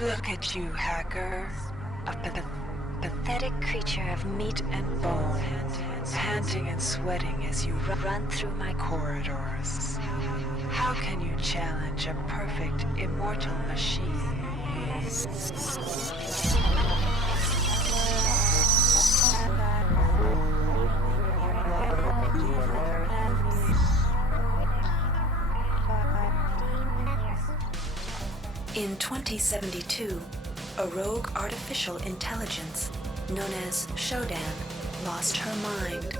Look at you, hacker. A pathetic creature of meat and bone, panting and sweating as you run through my corridors. How can you challenge a perfect, immortal machine? In 2072, a rogue artificial intelligence known as Shodan lost her mind.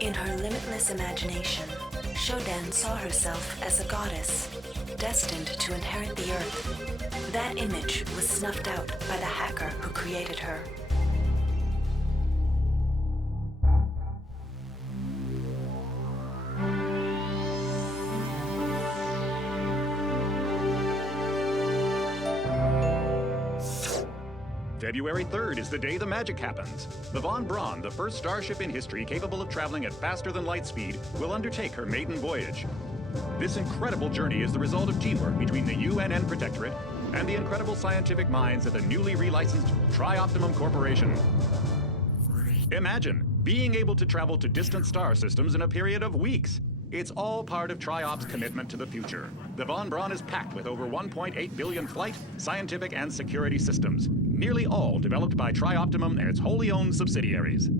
In her limitless imagination, Shodan saw herself as a goddess, destined to inherit the earth. That image was snuffed out by the hacker who created her. February 3rd is the day the magic happens. The Von Braun, the first starship in history capable of traveling at faster than light speed, will undertake her maiden voyage. This incredible journey is the result of teamwork between the UNN Protectorate and the incredible scientific minds at the newly relicensed Tri-Optimum Corporation. Imagine being able to travel to distant star systems in a period of weeks. It's all part of Tri-Op's commitment to the future. The Von Braun is packed with over 1.8 billion flight, scientific, and security systems, nearly all developed by Tri-Optimum and its wholly owned subsidiaries.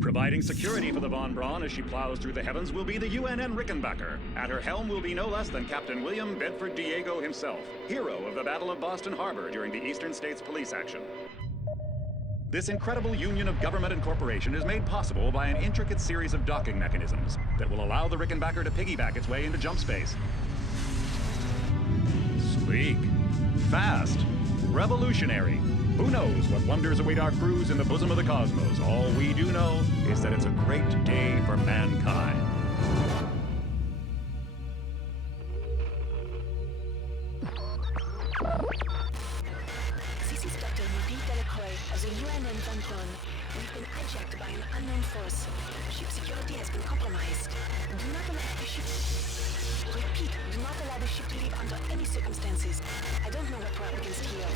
Providing security for the Von Braun as she plows through the heavens will be the UNN Rickenbacker. At her helm will be no less than Captain William Bedford Diego himself, hero of the Battle of Boston Harbor during the Eastern States Police action. This incredible union of government and corporation is made possible by an intricate series of docking mechanisms that will allow the Rickenbacker to piggyback its way into jump space. Sleek, fast, revolutionary. Who knows what wonders await our crews in the bosom of the cosmos? All we do know is that it's a great day for mankind. This is Dr. Nubie Delacroix of the UNN Von Braun. We've been hijacked by an unknown force. Ship security has been compromised. Do not allow the ship... Repeat, do not allow the ship to leave under any circumstances. I don't know what we're up against here.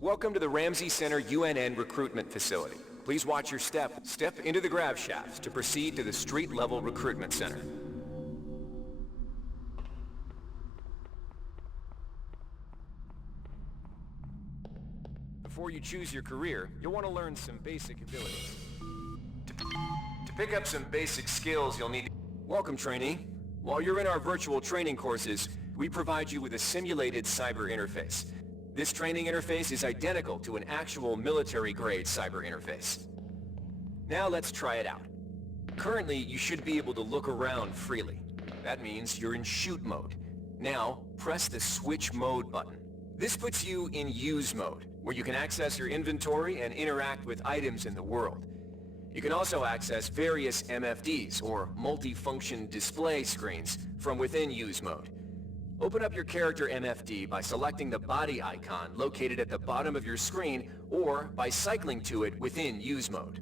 Welcome to the Ramsey Center UNN Recruitment Facility. Please watch your step. Step into the grab shafts to proceed to the street-level recruitment center. Before you choose your career, you'll want to learn some basic abilities. To pick up some basic skills, you'll need to... Welcome, trainee. While you're in our virtual training courses, we provide you with a simulated cyber interface. This training interface is identical to an actual military-grade cyber interface. Now let's try it out. Currently, you should be able to look around freely. That means you're in shoot mode. Now, press the switch mode button. This puts you in use mode, where you can access your inventory and interact with items in the world. You can also access various MFDs, or multifunction display screens, from within use mode. Open up your character MFD by selecting the body icon located at the bottom of your screen or by cycling to it within use mode.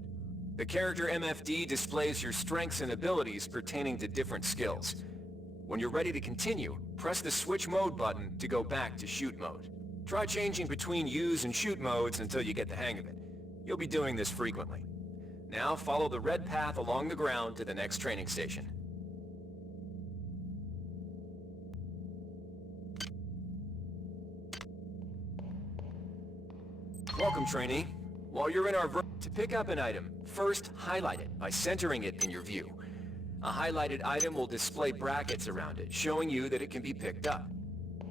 The character MFD displays your strengths and abilities pertaining to different skills. When you're ready to continue, press the switch mode button to go back to shoot mode. Try changing between use and shoot modes until you get the hang of it. You'll be doing this frequently. Now follow the red path along the ground to the next training station. Welcome, trainee. While you're in our to pick up an item, first highlight it by centering it in your view. A highlighted item will display brackets around it, showing you that it can be picked up.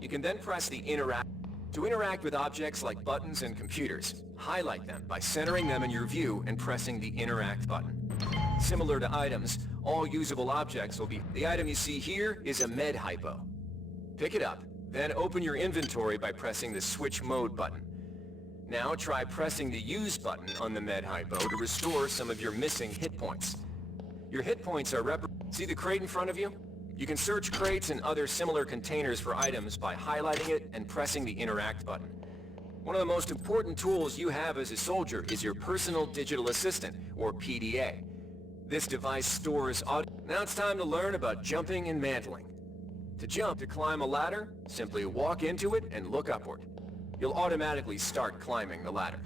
You can then press the interact. To interact with objects like buttons and computers, highlight them by centering them in your view and pressing the interact button. Similar to items, all usable objects will be... The item you see here is a med hypo. Pick it up, then open your inventory by pressing the switch mode button. Now try pressing the use button on the med hypo to restore some of your missing hit points. Your hit points are See the crate in front of you? You can search crates and other similar containers for items by highlighting it and pressing the interact button. One of the most important tools you have as a soldier is your personal digital assistant, or PDA. This device stores audio. Now it's time to learn about jumping and mantling. To climb a ladder, simply walk into it and look upward. You'll automatically start climbing the ladder.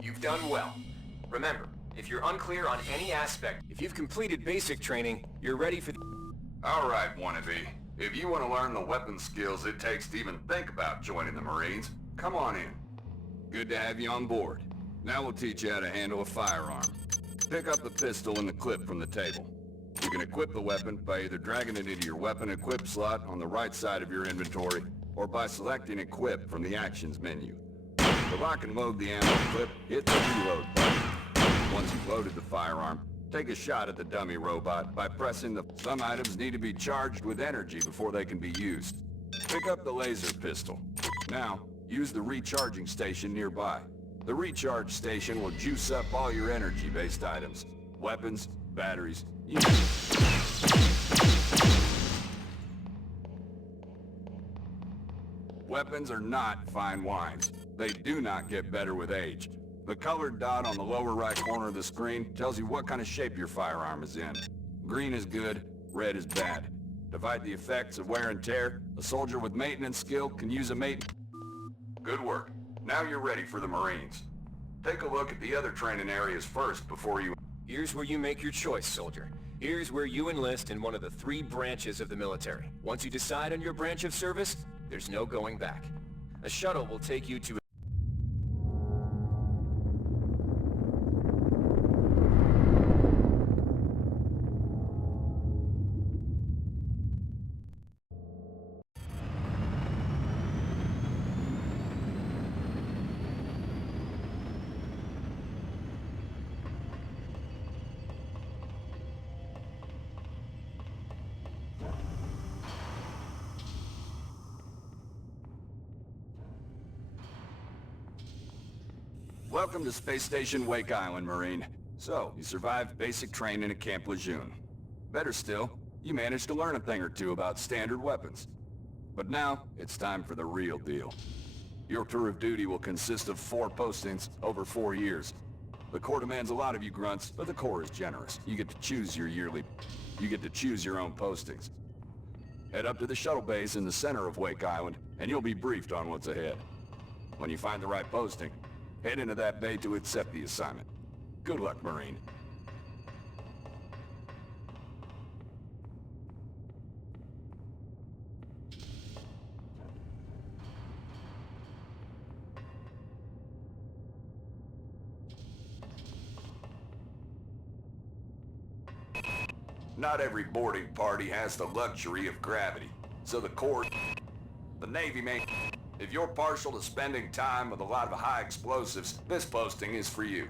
You've done well. Remember, if you're unclear on any aspect, if you've completed basic training, you're ready for the... All right, wannabe. If you want to learn the weapon skills it takes to even think about joining the Marines, come on in. Good to have you on board. Now we'll teach you how to handle a firearm. Pick up the pistol and the clip from the table. You can equip the weapon by either dragging it into your weapon equip slot on the right side of your inventory, or by selecting Equip from the Actions menu. To lock and load the ammo clip, hit the reload button. Once you've loaded the firearm, take a shot at the dummy robot by pressing the... Some items need to be charged with energy before they can be used. Pick up the laser pistol. Now, use the recharging station nearby. The recharge station will juice up all your energy-based items. Weapons, batteries, you name it. Weapons are not fine wines. They do not get better with age. The colored dot on the lower right corner of the screen tells you what kind of shape your firearm is in. Green is good, red is bad. To fight the effects of wear and tear, a soldier with maintenance skill can use a Good work. Now you're ready for the Marines. Take a look at the other training areas first before you... Here's where you make your choice, soldier. Here's where you enlist in one of the 3 branches of the military. Once you decide on your branch of service, there's no going back. A shuttle will take you to... Welcome to Space Station Wake Island, Marine. So, you survived basic training at Camp Lejeune. Better still, you managed to learn a thing or two about standard weapons. But now, it's time for the real deal. Your tour of duty will consist of 4 postings over 4 years. The Corps demands a lot of you grunts, but the Corps is generous. You get to choose your own postings. Head up to the shuttle base in the center of Wake Island, and you'll be briefed on what's ahead. When you find the right posting, head into that bay to accept the assignment. Good luck, Marine. Not every boarding party has the luxury of gravity, so the Navy may... If you're partial to spending time with a lot of high explosives, this posting is for you.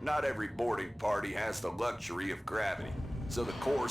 Not every boarding party has the luxury of gravity, so the Corps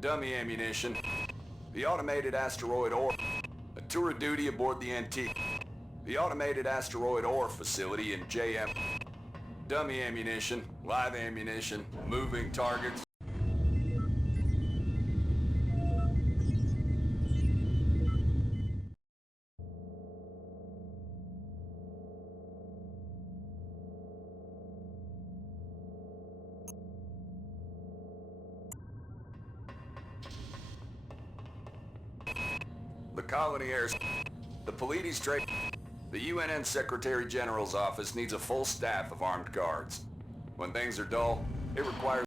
dummy ammunition, the automated asteroid ore, a tour of duty aboard the Antique, the automated asteroid ore facility in JM, dummy ammunition, live ammunition, moving targets. The Colony Air... The Polides Trade... The UNN Secretary General's office needs a full staff of armed guards. When things are dull, it requires...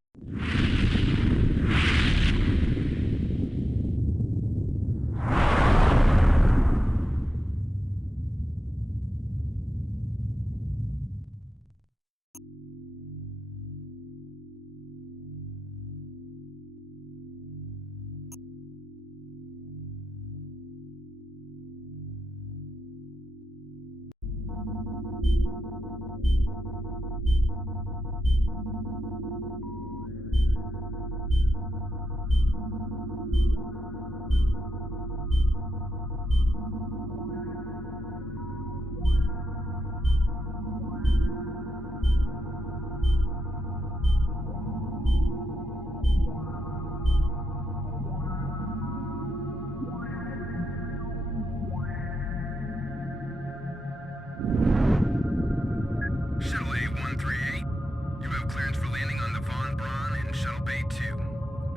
Shuttle A-138, you have clearance for landing on the Von Braun in Shuttle Bay 2.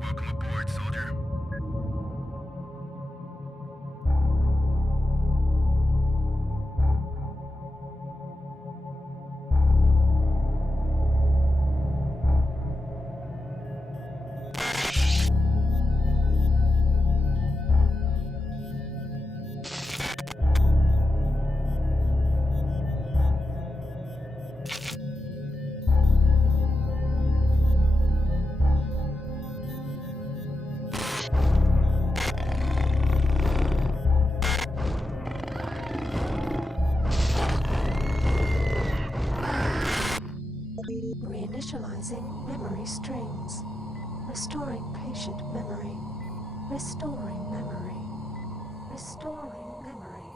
Welcome aboard, soldier. Reinitializing memory streams. Restoring patient memory. Restoring memory. Restoring memory.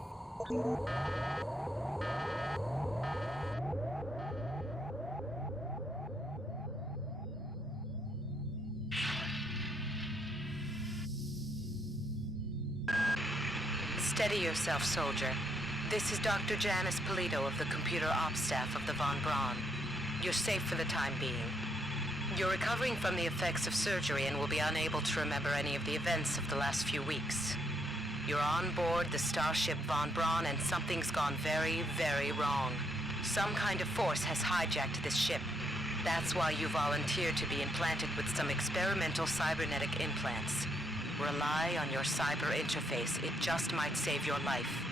Steady yourself, soldier. This is Dr. Janice Polito of the Computer Ops staff of the Von Braun. You're safe for the time being. You're recovering from the effects of surgery and will be unable to remember any of the events of the last few weeks. You're on board the starship Von Braun and something's gone very, very wrong. Some kind of force has hijacked this ship. That's why you volunteered to be implanted with some experimental cybernetic implants. Rely on your cyber interface. It just might save your life.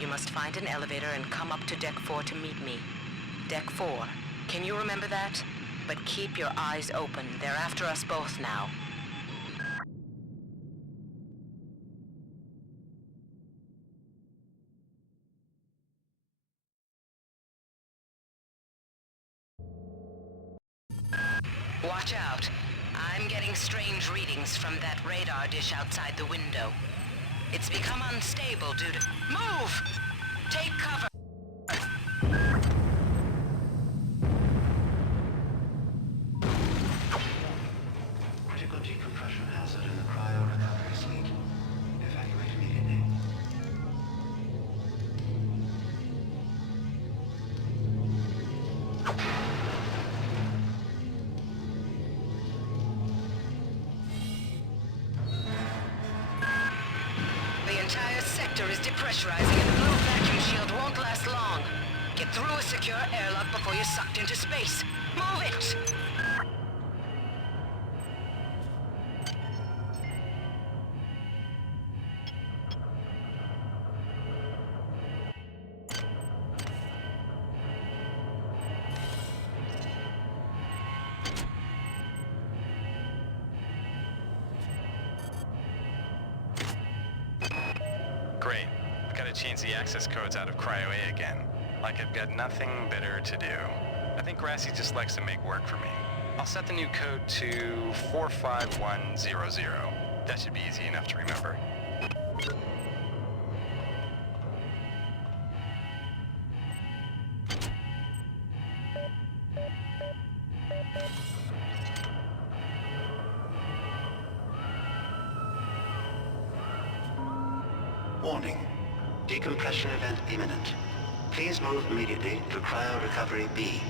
You must find an elevator and come up to Deck 4 to meet me. Deck 4. Can you remember that? But keep your eyes open. They're after us both now. Watch out. I'm getting strange readings from that radar dish outside the window. It's become unstable due to... Move! Take cover! Critical decompression hazard in the cryo recovery suite. Evacuate immediately. The entire sector is depressurizing and the blue vacuum shield won't last long. Get through a secure airlock before you're sucked into space. Move it! Great. Gotta change the access codes out of Cryo A again. Like I've got nothing better to do. I think Grassy just likes to make work for me. I'll set the new code to 45100. That should be easy enough to remember. Warning. Decompression event imminent. Please move immediately to Cryo Recovery B.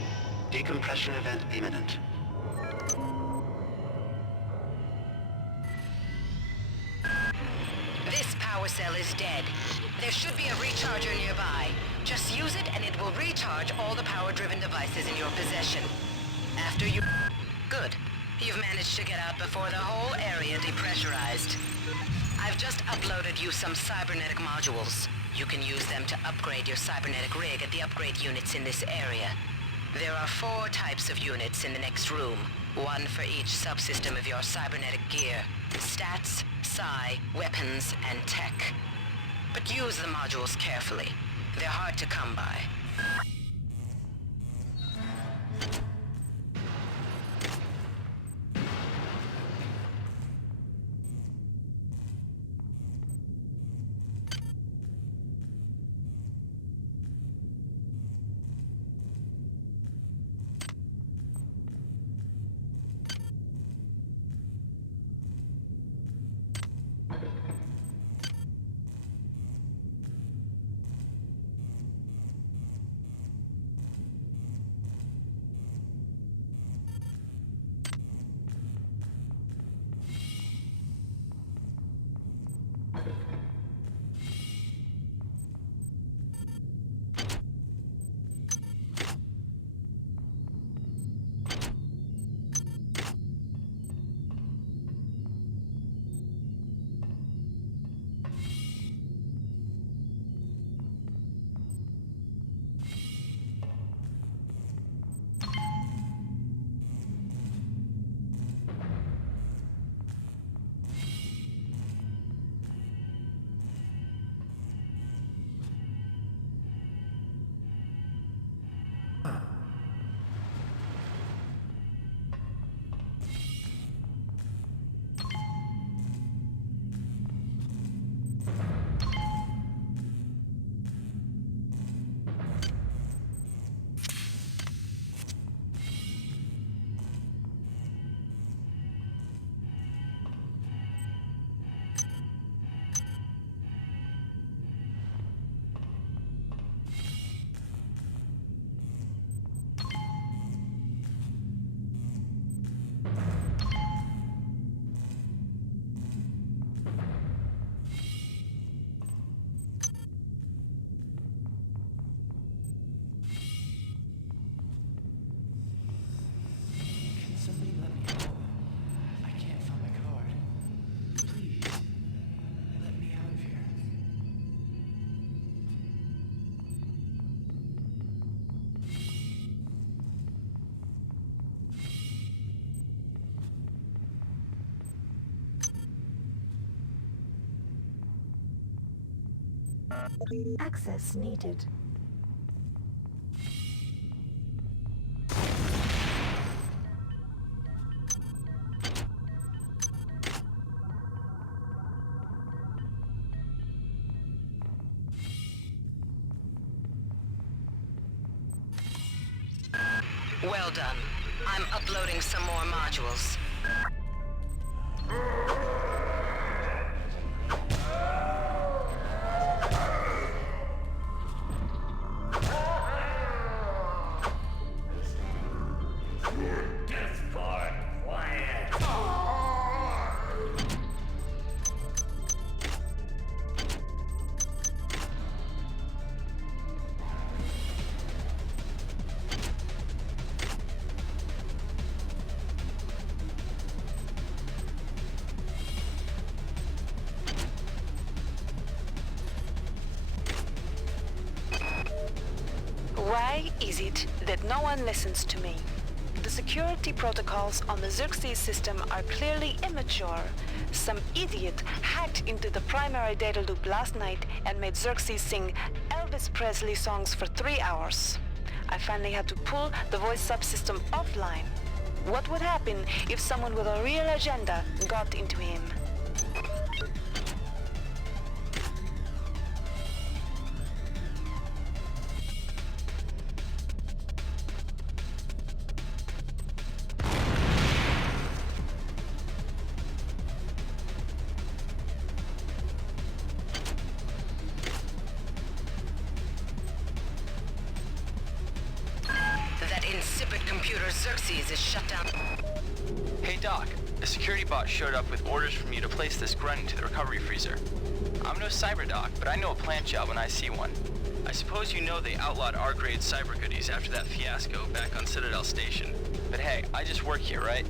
Decompression event imminent. This power cell is dead. There should be a recharger nearby. Just use it and it will recharge all the power-driven devices in your possession. After you... Good. You've managed to get out before the whole area depressurized. I've just uploaded you some cybernetic modules. You can use them to upgrade your cybernetic rig at the upgrade units in this area. There are 4 types of units in the next room, one for each subsystem of your cybernetic gear. Stats, psi, weapons, and tech. But use the modules carefully. They're hard to come by. Access needed. Well done. I'm uploading some more modules. Why is it that no one listens to me? The security protocols on the Xerxes system are clearly immature. Some idiot hacked into the primary data loop last night and made Xerxes sing Elvis Presley songs for 3 hours. I finally had to pull the voice subsystem offline. What would happen if someone with a real agenda got into him? Insipid computer Xerxes is shut down. Hey Doc, a security bot showed up with orders from you to place this grunt into the recovery freezer. I'm no cyber doc, but I know a plant job when I see one. I suppose you know they outlawed R-grade cyber goodies after that fiasco back on Citadel Station. But hey, I just work here, right?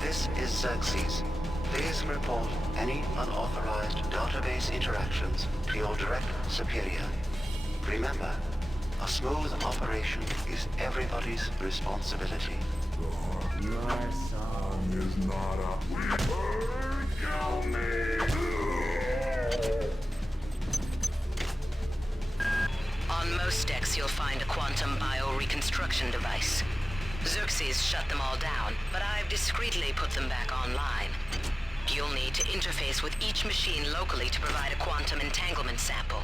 This is Xerxes. Please report any unauthorized database interactions to your direct superior. Remember, a smooth operation is everybody's responsibility. Your song is not a... We heard, kill me! orbital reconstruction device. Xerxes shut them all down, but I've discreetly put them back online. You'll need to interface with each machine locally to provide a quantum entanglement sample.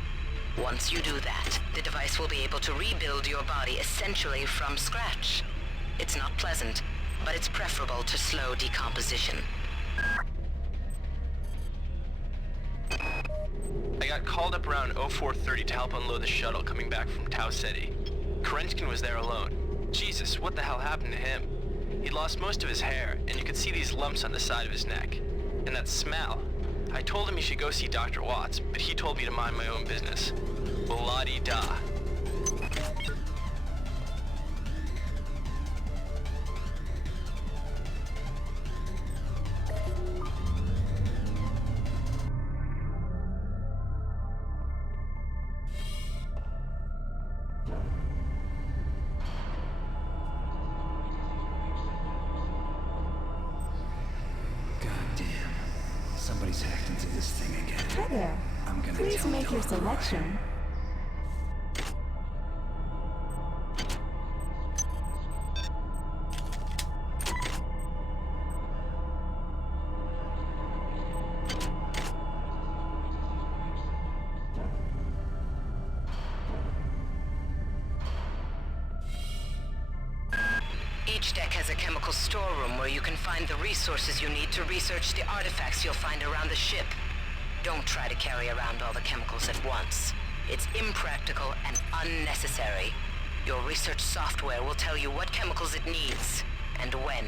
Once you do that, the device will be able to rebuild your body essentially from scratch. It's not pleasant, but it's preferable to slow decomposition. I got called up around 0430 to help unload the shuttle coming back from Tau Ceti. Kerenskin was there alone. Jesus, what the hell happened to him? He'd lost most of his hair, and you could see these lumps on the side of his neck. And that smell. I told him he should go see Dr. Watts, but he told me to mind my own business. Well, la-di-da. Somebody's hacked into this thing again. Hi there. I'm gonna Please tell make your selection. Each deck has a chemical storeroom where you can find the resources you need to research the artifacts you'll find around the ship. Don't try to carry around all the chemicals at once. It's impractical and unnecessary. Your research software will tell you what chemicals it needs, and when.